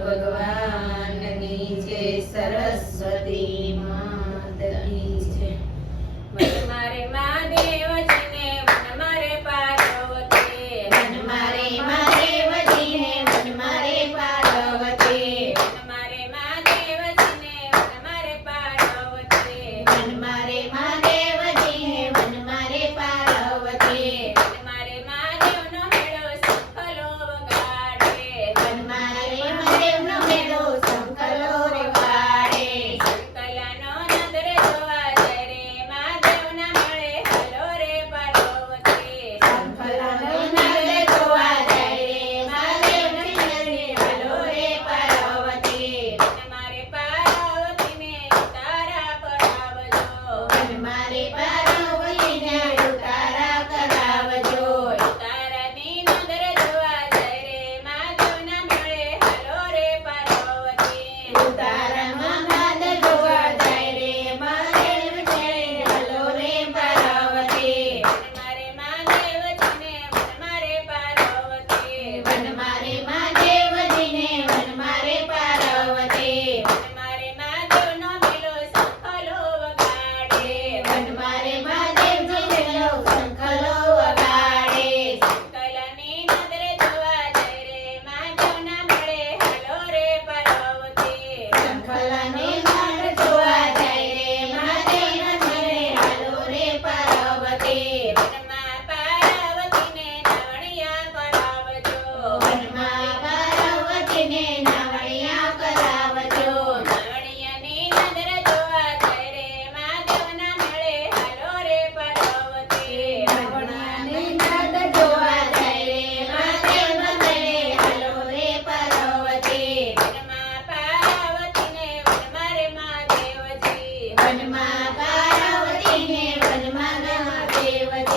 ભગવાનની જય સરસ્વતી.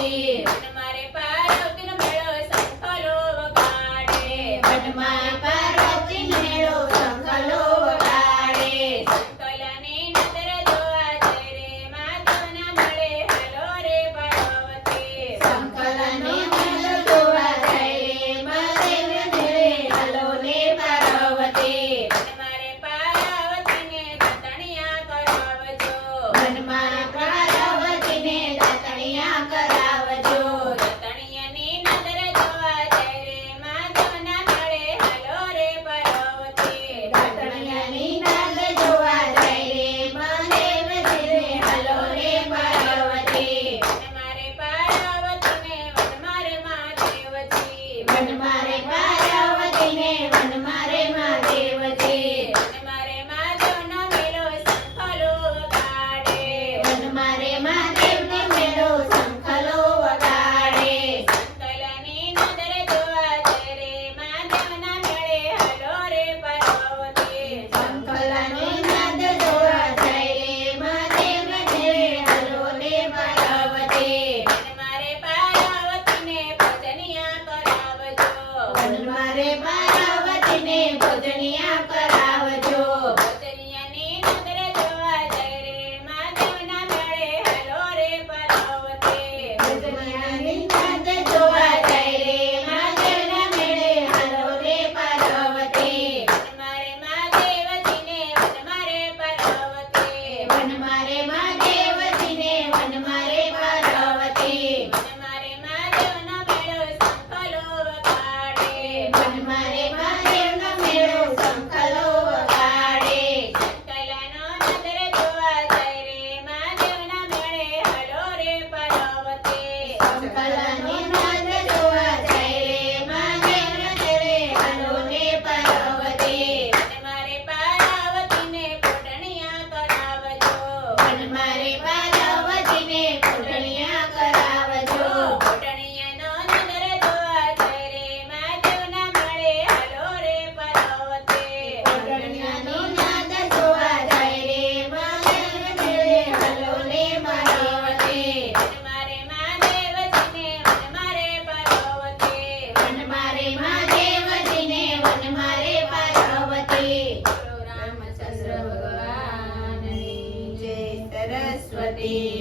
谢。be